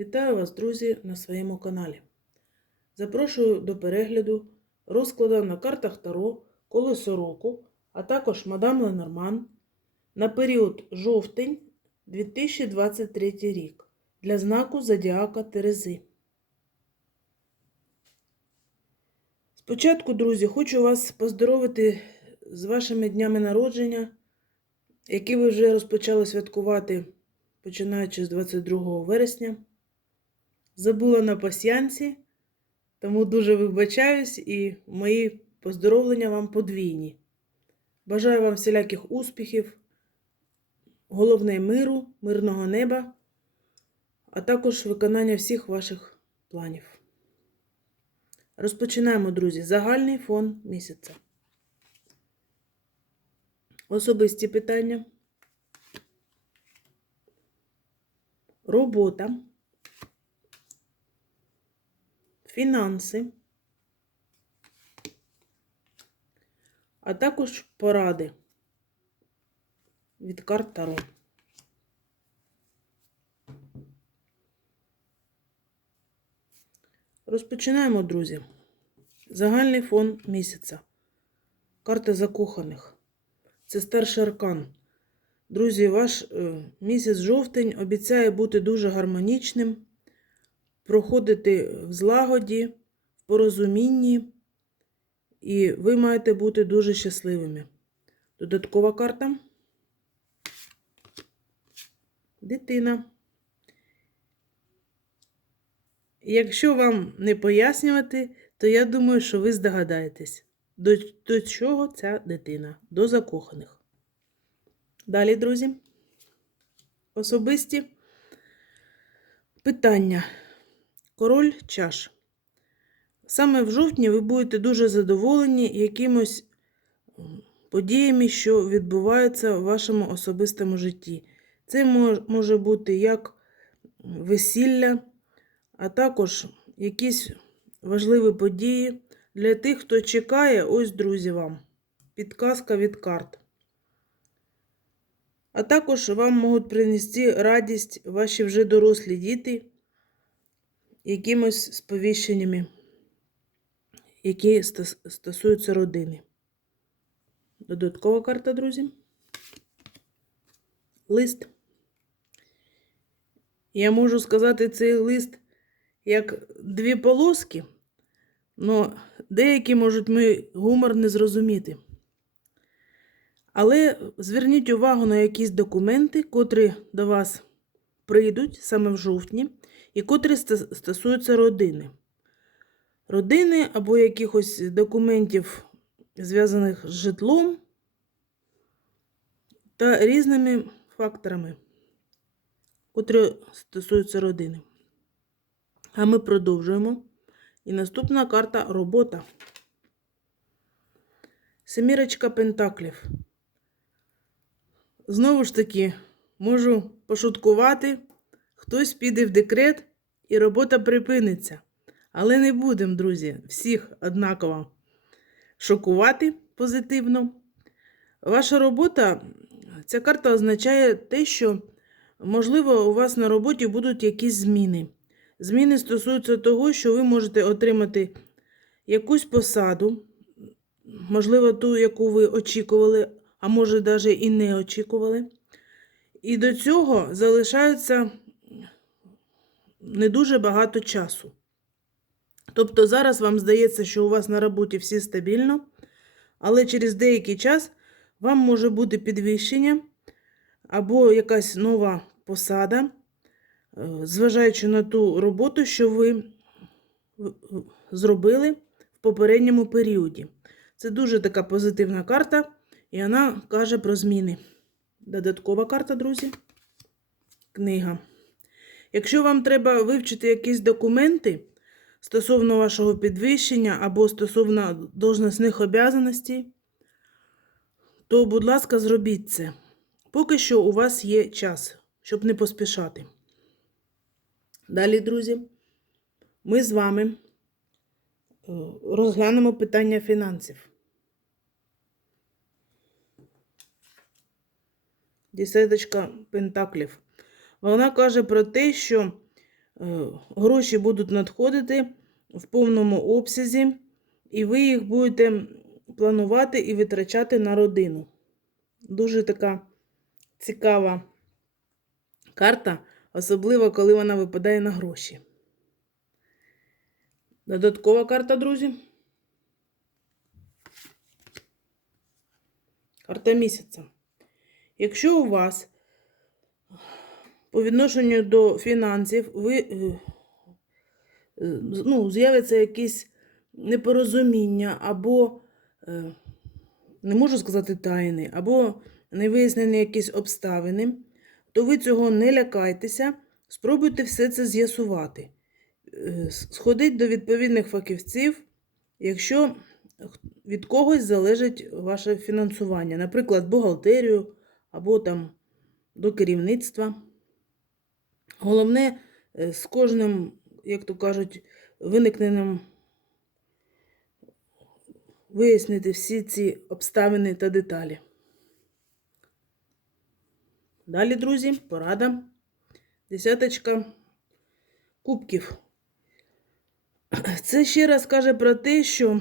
Вітаю вас, друзі, на своєму каналі. Запрошую до перегляду розкладу на картах Таро колесо року, а також мадам Ленорман на період жовтень 2023 рік для знаку Зодіака Терези. Спочатку, друзі, хочу вас поздоровити з вашими днями народження, які ви вже розпочали святкувати починаючи з 22 вересня. Забула на пасьянці, тому дуже вибачаюсь і мої поздоровлення вам подвійні. Бажаю вам всіляких успіхів, головне миру, мирного неба, а також виконання всіх ваших планів. Розпочинаємо, друзі, загальний фон місяця. Особисті питання. Робота. Фінанси. А також поради від карт Таро. Розпочинаємо, друзі. Загальний фон місяця. Карта закоханих. Це старший аркан. Друзі, ваш е, місяць жовтень обіцяє бути дуже гармонічним, проходити в злагоді, в порозумінні, і ви маєте бути дуже щасливими. Додаткова карта. Дитина. Якщо вам не пояснювати, то я думаю, що ви здогадаєтесь, до, до чого ця дитина, до закоханих. Далі, друзі, особисті питання. Король чаш. Саме в жовтні ви будете дуже задоволені якимось подіями, що відбуваються в вашому особистому житті. Це може бути як весілля, а також якісь важливі події для тих, хто чекає, ось, друзі, вам. Підказка від карт. А також вам можуть принести радість ваші вже дорослі діти якимось сповіщеннями, які стосуються родини. Додаткова карта, друзі. Лист. Я можу сказати цей лист як дві полоски, але деякі можуть мій гумор не зрозуміти. Але зверніть увагу на якісь документи, котрі до вас прийдуть саме в жовтні, і котрі стосуються родини. Родини або якихось документів, зв'язаних з житлом та різними факторами, котрі стосуються родини. А ми продовжуємо. І наступна карта робота. Семірочка Пентаклів. Знову ж таки, можу пошуткувати, хтось піде в декрет і робота припиниться. Але не будемо, друзі, всіх однаково шокувати позитивно. Ваша робота, ця карта означає те, що, можливо, у вас на роботі будуть якісь зміни. Зміни стосуються того, що ви можете отримати якусь посаду, можливо, ту, яку ви очікували, а може, навіть і не очікували. І до цього залишається не дуже багато часу. Тобто зараз вам здається, що у вас на роботі всі стабільно, але через деякий час вам може бути підвищення або якась нова посада, е, зважаючи на ту роботу, що ви зробили в попередньому періоді. Це дуже така позитивна карта. І вона каже про зміни. Додаткова карта, друзі. Книга. Якщо вам треба вивчити якісь документи стосовно вашого підвищення або стосовно должностних обов'язаностей, то, будь ласка, зробіть це. Поки що у вас є час, щоб не поспішати. Далі, друзі, ми з вами е, розглянемо питання фінансів. десяточка пентаклів. Вона каже про те, що е, гроші будуть надходити в повному обсязі, і ви їх будете планувати і витрачати на родину. Дуже така цікава карта, особливо коли вона випадає на гроші. Додаткова карта, друзі. Карта місяця. Якщо у вас по відношенню до фінансів ви, е, ну, з'явиться якісь непорозуміння, або, е, не можу сказати тайни, або невияснені якісь обставини, то ви цього не лякайтеся, спробуйте все це з'ясувати. Е, Сходіть до відповідних фахівців, якщо від когось залежить ваше фінансування, наприклад, бухгалтерію або там до керівництва. Головне, е, з кожним, як то кажуть, виникненням вияснити всі ці обставини та деталі. Далі, друзі, порада. Десяточка кубків. Це ще раз каже про те, що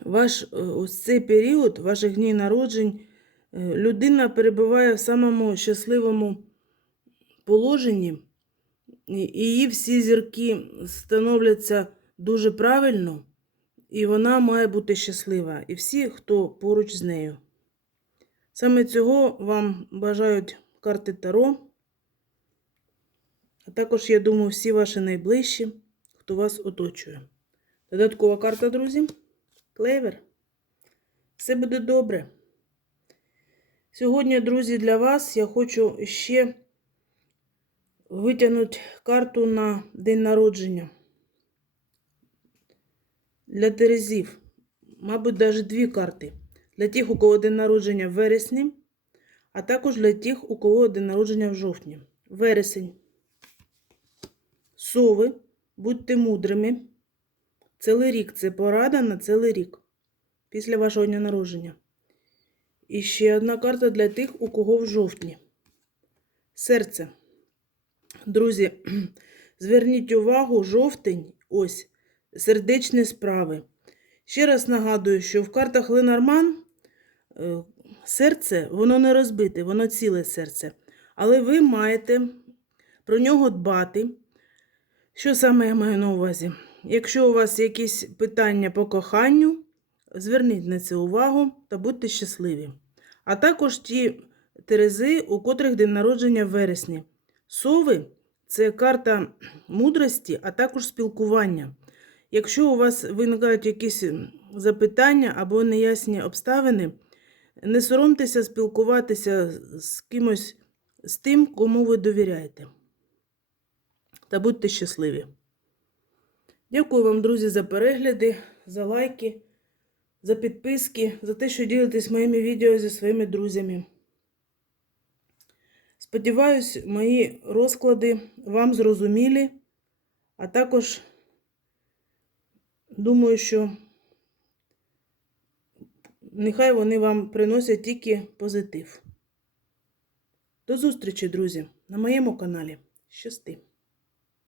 ваш е, ось цей період, ваших днів народжень, е, людина перебуває в самому щасливому положенні, і її всі зірки становляться дуже правильно, і вона має бути щаслива. І всі, хто поруч з нею. Саме цього вам бажають карти Таро, а також, я думаю, всі ваші найближчі, хто вас оточує. Додаткова карта, друзі. Клевер. Все буде добре. Сьогодні, друзі, для вас я хочу ще витягнути карту на день народження. Для Терезів. Мабуть, навіть дві карти. Для тих, у кого день народження в вересні, а також для тих, у кого день народження в жовтні. Вересень. Сови. Будьте мудрими. Цілий рік це порада на цілий рік після вашого дня народження. І ще одна карта для тих, у кого в жовтні. Серце. Друзі, зверніть увагу, жовтень, ось, сердечні справи. Ще раз нагадую, що в картах Ленорман е, серце, воно не розбите, воно ціле серце. Але ви маєте про нього дбати. Що саме я маю на увазі? Якщо у вас якісь питання по коханню, зверніть на це увагу та будьте щасливі. А також ті терези, у котрих день народження в вересні. Сови це карта мудрості, а також спілкування. Якщо у вас виникають якісь запитання або неясні обставини, не соромтеся спілкуватися з кимось, з тим, кому ви довіряєте. Та будьте щасливі! Дякую вам, друзі, за перегляди, за лайки, за підписки, за те, що ділитесь моїми відео зі своїми друзями. Сподіваюсь, мої розклади вам зрозумілі, а також думаю, що нехай вони вам приносять тільки позитив. До зустрічі, друзі, на моєму каналі. Щасти!